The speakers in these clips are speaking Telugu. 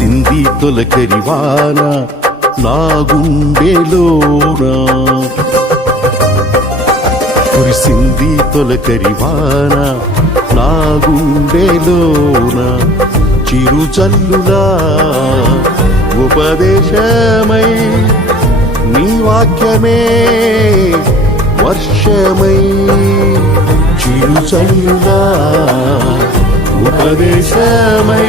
కురిసింది తొలకరివాన నా గుండెలోనా కురిసింది తొలకరివాన నా గుండెలోన చిరు చల్లులా ఉపదేశమై నీ వాక్యమే వర్షమై చిరు చల్లులా ఉపదేశమై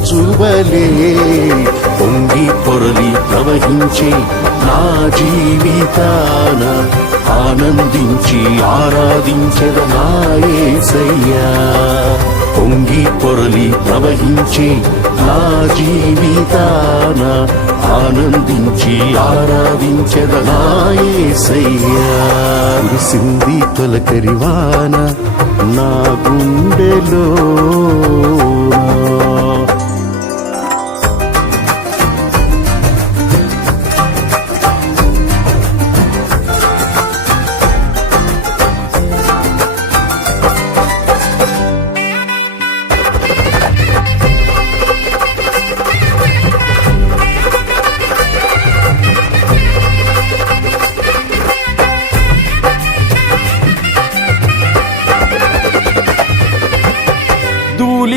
మంచువలే పొంగి పొరలి ప్రవహించే నా జీవితాన ఆనందించి ఆరాధించద నాయసయ్యా పొంగి పొరలి ప్రవహించే నా జీవితాన ఆనందించి ఆరాధించద నాయసయ్యా సింధి తొలకరివాన నా గుండెలో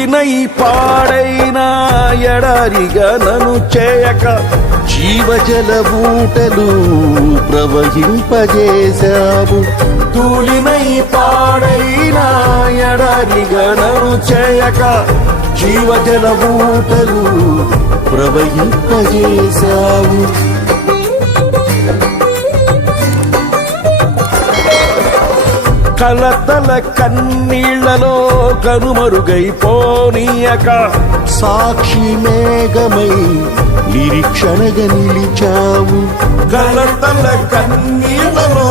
ధూళినై పాడైన ఎడారిగా నను చేయక జీవజల బూటలు ప్రవహింపజేశావు. ధూళినై పాడైన ఎడారిగా నను చేయక జీవజల బూటలు ప్రవహింపజేశావు. కలతల కన్నీళ్ళలో కనుమరుగైపోనీయక సాక్షి మేఘమై నిరీక్షణగా నిలిచావు. కలతల కన్నీళ్ళలో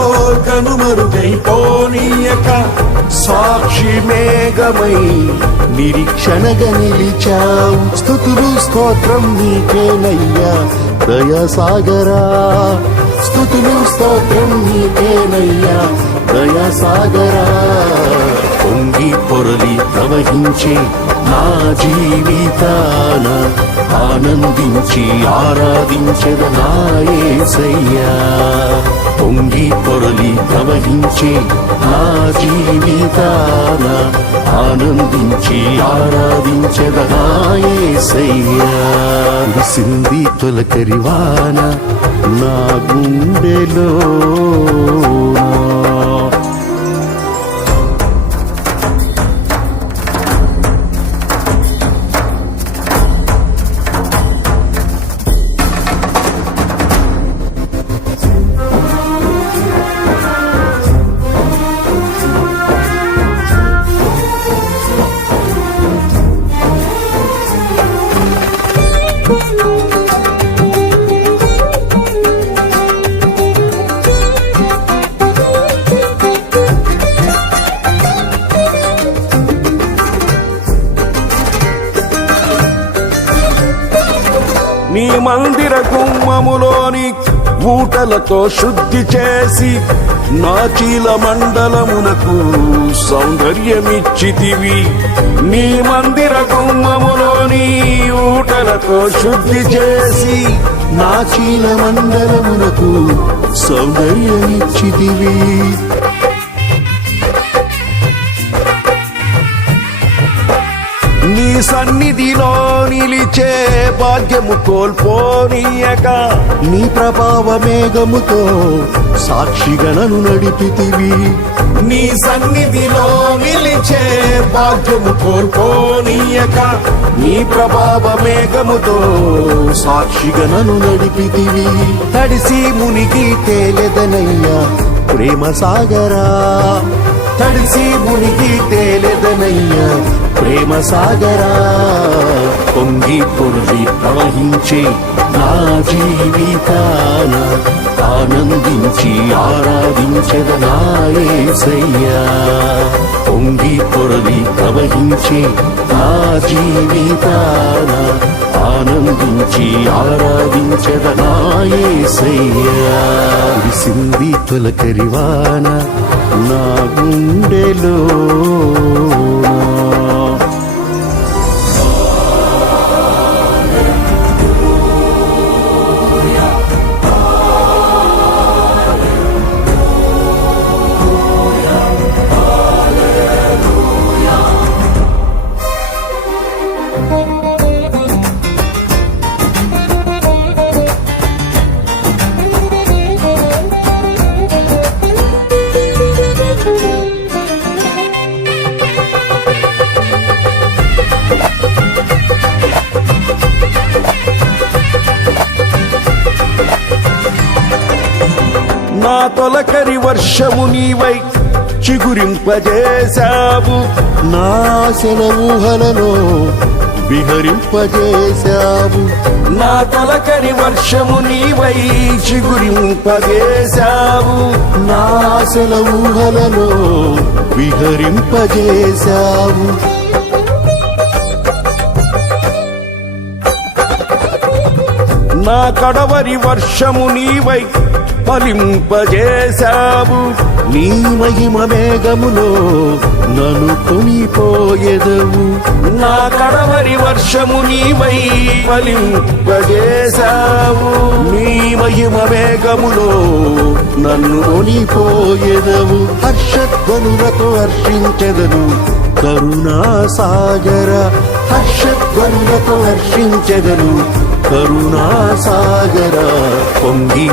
కనుమరుగైపోనీయక సాక్షి మేఘమై నిరీక్షణగా నిలిచావు. స్థుతులు స్తోత్రం నీకేనయ్యా దయసాగరా. స్థుతులు స్తోత్రం నీకేనయ్యా దయాసాగరా పొంగి పొరలి ప్రవహించే నా జీవితాన ఆనందించి ఆరాధించద నాయసయ్యా పొంగి పొరలి ప్రవహించే నా జీవితాన ఆనందించి ఆరాధించద నాయసయ్యా సింది తొలకరివాన నా గుండెలో గుమ్మములోని ఊటలతో శుద్ధి చేసి నా చీల మండలమునకు సౌందర్యమిచ్చితివి. నీ మందిర గుమ్మములోని ఊటలతో శుద్ధి చేసి నా చీల మండలమునకు సౌందర్యమిచ్చితివి. నీ సన్నిధిలో నిలిచే భాగ్యము కోల్పోనీయక. నీ ప్రభావ మేఘముతో సాక్షిగణను నడిపితివి. నీ సన్నిధిలో నిలిచే భాగ్యము కోల్పోనీయక. నీ ప్రభావ మేఘముతో సాక్షిగణను నడిపితివి. తడిసి మునిగి తేలెదనయ్యా ప్రేమ సాగరా తడిసి మునిగి తేలెదనయ్యా ప్రేమ సాగరా. పొంగి పొర్లి ప్రవహించే నా జీవితాన ఆనందించి ఆరాధించదనాయసయ్యా పొంగి పొరలి ప్రవహించే నా జీవితాన ఆనందించి ఆరాధించదనాయసయ్యా విసింది తొలకరివాన నా గుండెలో నా తొలకరి వర్షము నీవై చిగురింపజేశావు. నాశన ఊహలలో విహరింపజేశావు. నా తొలకరి వర్షము నీవై చిగురింపజేశావు. నాశన ఊహలలో విహరింపజేశావు. నా కడవరి వర్షము నీవై ఫలింపజేశావు నీ మహిమ మేఘములో నన్ను కొనిపోయెదవు నా కడవరి వర్షము నీవై ఫలింపజేశావు. నీ మహిమ మేఘములో నన్ను కొనిపోయెదవు హర్షధ్వనులతో హర్షించెదను కరుణా సాగర హర్షధ్వనులతో హర్షించెదను కరుణా సాగర పొంగి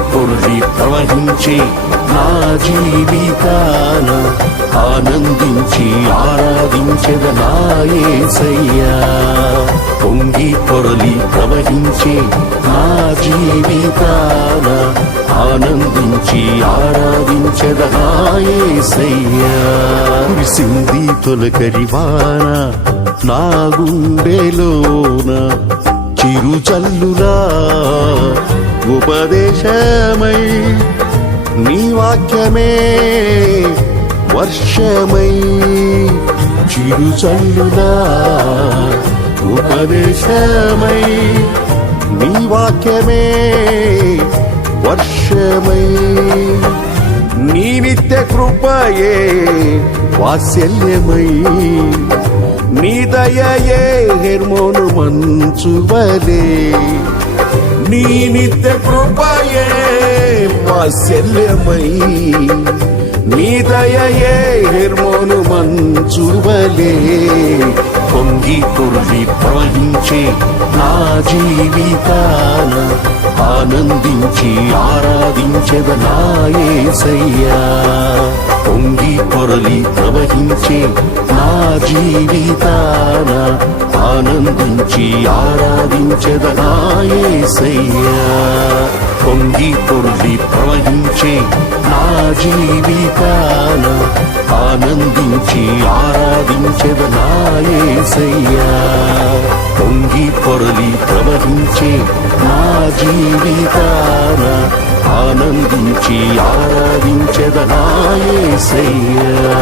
ప్రవహించే నా జీవితాన ఆనందించి ఆరాధించద నాయసయ్యా పొంగి పొరలి ప్రవహించే నా జీవితాన ఆనందించి ఆరాధించద నాయసయ్యా కురిసింది తొలకరివాన నా గుండెలోన చిరుచల్లులా. ఉపదేశమై నీ వాక్యమే వర్షమై చిరుచల్లులా ఉపదేశమై నీ వాక్యమే వర్షమై నీ నిత్య కృపయే వాత్సల్యమై నీ దయయే హెర్మోను మంచువలే. నీ నిత్య కృపయే వాత్సల్యమై నీ దయయే హెర్మోను మంచువలే. పొంగి పొర్లి ప్రవహించే నా జీవితాన ఆనందించి ఆరాధించద నాయసయ్యా పొంగి పొరలి ప్రవహించే నా జీవితాన ఆనందించి ఆరాధించదనాయేసయ్యా పొంగి పొర్లి ప్రవహించే నా జీవితాన ఆనందించి ఆరాధించదనాయేసయ్యా పొంగి పొరలి ప్రవహించే నా జీవితాన ఆనందించి ఆరాధించదనాయేసయ్యా